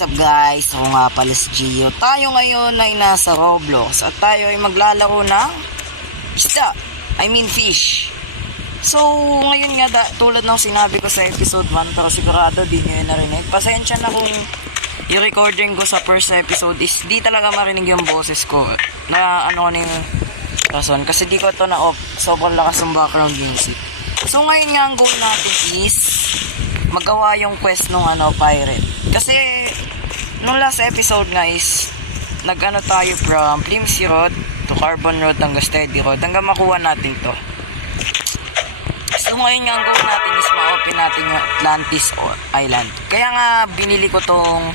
What's up guys? Ako nga pala si Gio. Tayo ngayon ay nasa Roblox at tayo ay maglalaro ng isda. I mean fish. So ngayon nga tulad ng sinabi ko sa episode 1, pero sigurado di nyo yun narinig. Pasensya na kung yung recording ko sa first episode is di talaga marinig yung boses ko. Na ano yung rason. Kasi di ko ito na off. Sobrang lakas ng background music. So ngayon nga ang goal natin is magawa yung quest nung pirate. Kasi nung last episode guys, nag-ano tayo from Flimsy Road to Carbon Road hanggang Steady Road hanggang makuha natin to. So ngayon nga ang goal natin is ma-open natin yung Atlantis Island. Kaya nga binili ko tong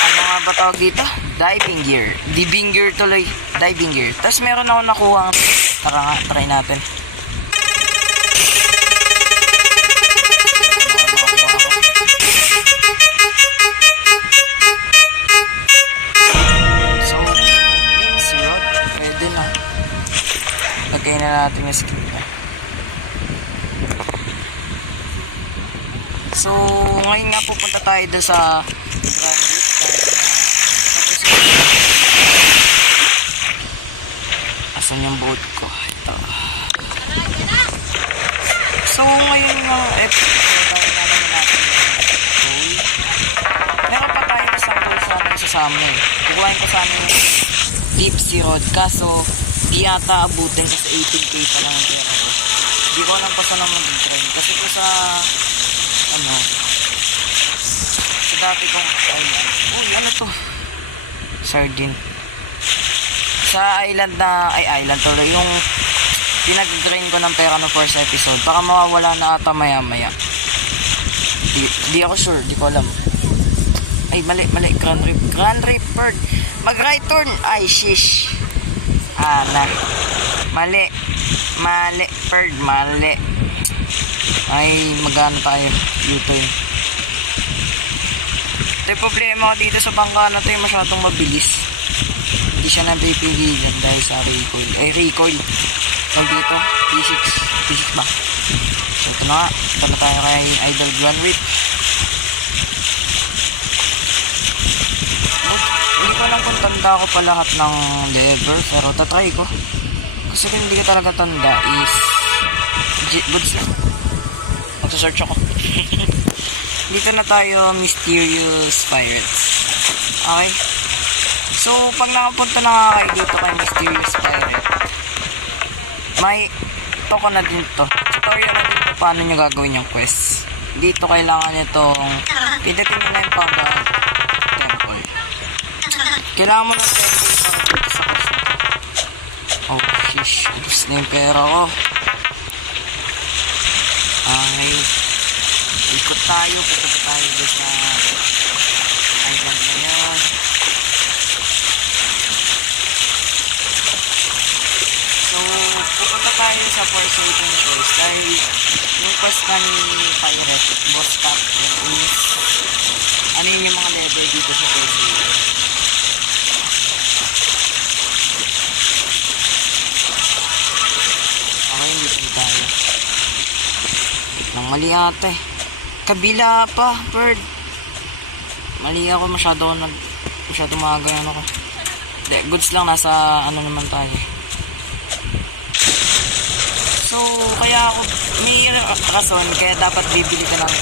ano nga ba tawag dito? Diving gear. Diving gear tuloy. Diving gear. Tapos meron ako nakuha. Tara nga, try natin. Lagay na natin yung skin na. So, ngayon nga pupunta tayo doon sa asan yung boat ko? Ito. So, ngayon nga meron pa tayo sa tool sa atin sa amin. Kukuhain ko sa amin yung Deep Sea Road. Kaso, di yata abutin kasi 18k pa lang ang pera ko. Di ko alam pa saan naman mag-train. Kasi ko sa sa dati kong island. Uy, ano to? Sardine. Sa island na, island tuloy. Yung pinag-drain ko ng pera no first episode. Baka mawawala na ata maya-maya. Di ako sure. Di ko alam. Ay, mali. Grand Reef Bird. Mag-right turn. Ay, shish. Mali, bird, mali. Ay, magano tayo dito yun. Ito yung problema ko dito sa bangka na ito yung masyadong mabilis. Hindi siya napipigilan dahil sa recoil. Recoil. So dito, P6 ba? So ito na nga, ito na tayo kay Idol Grand Reef. Hindi ko alam kung tanda ko pa lahat ng lever, pero tatry ko. Kasi kung hindi ko talaga tanda is goods lang. Magsasearch ako. Dito na tayo, Mysterious Pirates. Okay. So pag nakapunta na nga kayo dito kay Mysterious Pirate, may ito ko na din to tutorial na din to paano nyo gagawin yung quest. Dito kailangan itong pindutin nyo na yung temple. Kailangan mo ng temple para dito sa quest. Oh shish, ubus na yung pera ko. Okay, ikot tayo, pupunta tayo dito sa island na yun. So pupunta tayo sa Four Sleeping Shores dahil yung quest na ni Pirate Boss Cap is ano yun yung mga level dito sa Four Sleeping. Okay, dito tayo. Nang mali ata eh. Kabila pa, bird. Mali ako, masyado magayan ako. Goods lang, nasa ano naman tayo. So, kaya ako, may rason, kaya dapat bibili ka ng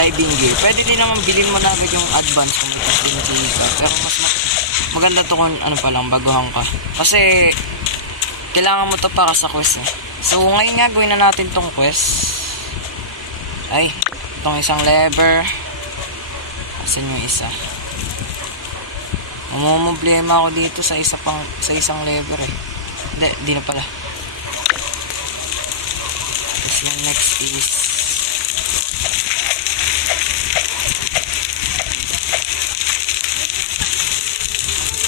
diving gear. Pwede din naman bilhin mo na agad yung advance kung may opportunity ka. Pero mas maganda to kung ano pa lang, baguhan ka. Kasi, kailangan mo to para sa quest eh. So ngayon nga gawin na natin tong quest. Ay, itong isang lever. Asan yung isa? Mamumblema ako dito sa isang lever eh. Di na pala. Tapos yung next is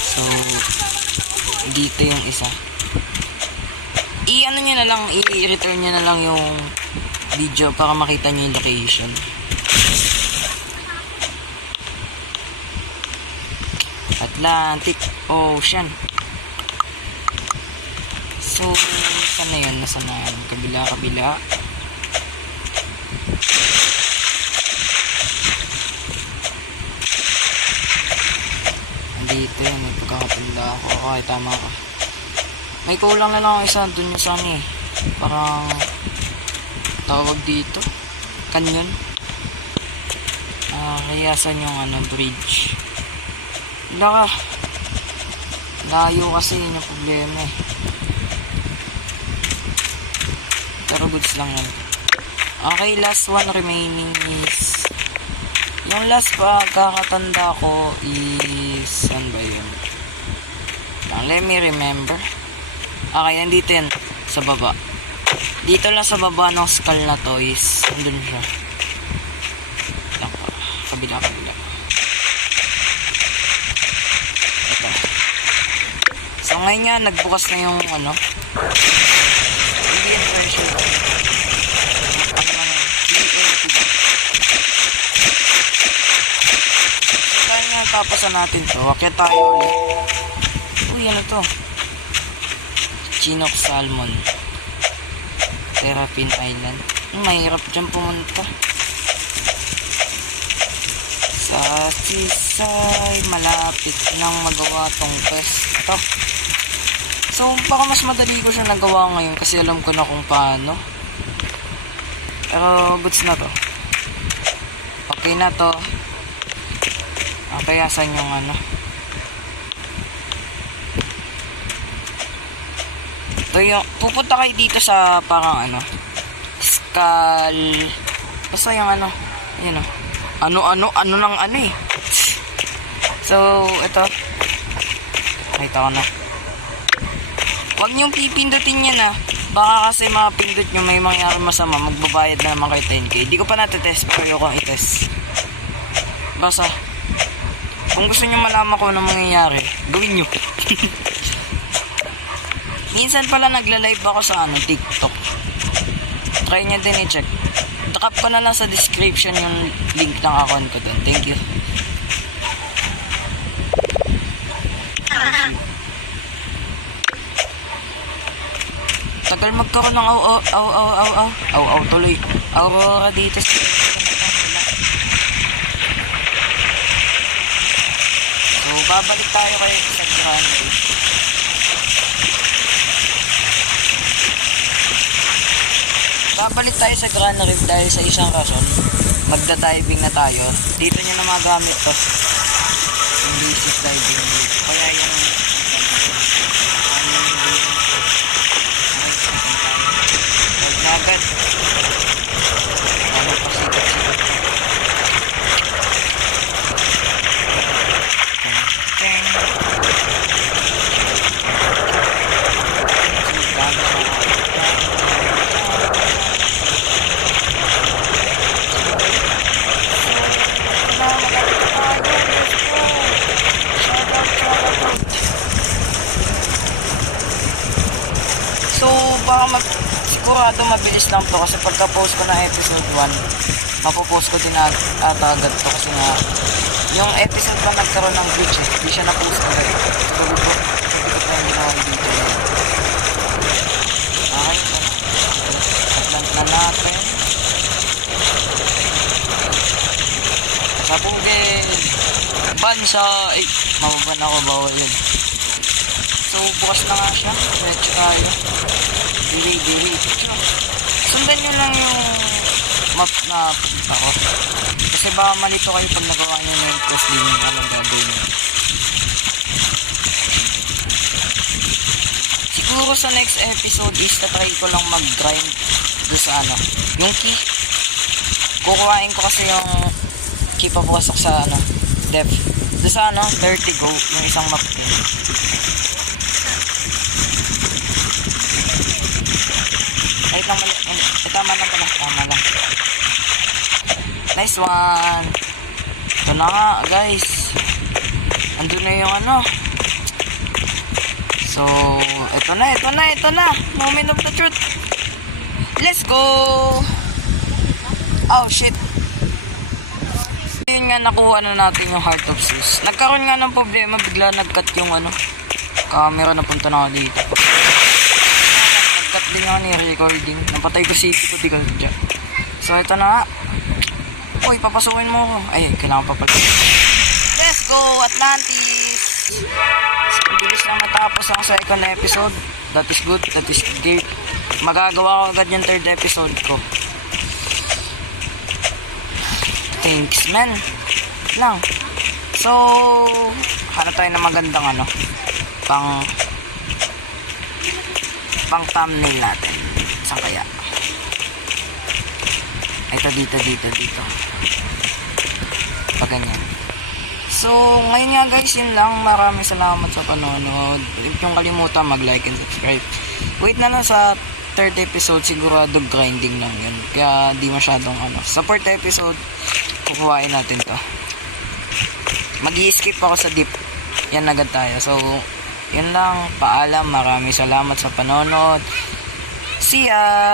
so dito yung isa. I-ano nyo na lang, i-return nyo na lang yung video para makita nyo yung location. Atlantic Ocean. So, saan na yun? Nasaan na yun? Kabila. dito yun. May pagkakatanda ako. Okay, tama ka. May kulang na lang ako isa. Dun yung saan eh. Parang tawag dito. Canyon. Kaya saan yung bridge. Wala ka. Layo kasi yun yung problema eh. Pero goods lang yan. Okay, last one remaining is yung last pagkakatanda ko is saan ba yun? Let me remember. Okay, nandito yan sa baba. Dito lang sa baba ng skull na to is andun siya. Kabila. Ito. So ngayon nga nagbukas na yung Indian version. Tapasan natin to. Wakya tayo ulit. Uy, ano to? Chinook Salmon. Terrapin Island. Mahirap dyan pumunta. Sa sisay, malapit nang magawa tong quest. Ito. So, baka mas madali ko siya nagawa ngayon kasi alam ko na kung paano. Pero, goods na to. Okay na to. Kaya saan yung ito yung pupunta kayo dito sa parang skull basta yung yun ano eh. So ito nakita ko na, huwag niyong pipindutin yan baka kasi mapindot nyo may mangyari masama, magbabayad na naman kayo 10k. Di ko pa natetest pero ayoko i-test. Basta kung gusto nyo malaman ko ano mangyayari, gawin nyo. Minsan pala nagla-live ako sa TikTok. Try nyo din i-check. Takap ko na lang sa description yung link ng account ko dun. Thank you. Tagal magkaroon ng aw tuloy. Aurora dito sa babalik tayo kayo sa Grand Reef. Babalik tayo sa Grand Reef dahil sa isang rason. Magda-diving na tayo. Dito nyo na magamit to. Yung basic diving. Kaya yung agad. So, baka sigurado mabilis lang to kasi pagka-post ko ng episode 1, mapopost ko din ata agad to kasi nga yung episode 1 nagkaroon ng glitch hindi siya na-post agad. Siguro po, ito pa yung ginawa ng video. Okay, atlant na natin. Sabugin! Bansa! Eh, mababan ako, bawal yun. So, bukas na nga siya. Let's try. Delay. Sundan nyo lang yung map na punta ko. Kasi baka malito kayo pag nagawa nyo na yung quest din yung gagawin nyo. Siguro sa next episode is try ko lang mag-grind doon sa yung key. Kukuhain ko kasi yung key papasok sa depth. Doon sa 30 go, yung isang map din. Ay, tama lang. Nice one. Ito na nga, guys. Andun na yung So, ito na. Moment of the truth. Let's go! Oh, shit. Yun nga, nakuha na natin yung Heart of Zeus. Nagkaroon nga ng problema, bigla nag-cut yung camera na punta na ako dito. Nag-cut din ako ni recording. Napatay ko si Ikuti ko dyan. So, ito na. Uy, papasukin mo ako. Ay, kailangan pa pala. Let's go, Atlantis! Ang bilis lang matapos ang second episode. That is good, that is great. Magagawa ko agad yung third episode ko. Thanks, man. Lang. So, hanap tayo ng magandang pang thumbnail natin. Saan kaya? Ito, dito. Pag ganyan. So, ngayon nga guys, yun lang. Maraming salamat sa panonood. Huwag niyong kalimutan mag-like and subscribe. Wait na lang sa third episode, sigurado grinding lang yun. Kaya di masyadong Sa fourth episode, kukuhain natin to. Mag-i-skip ako sa deep. Yan agad tayo. So, yun lang. Paalam. Maraming salamat sa panonood. See ya!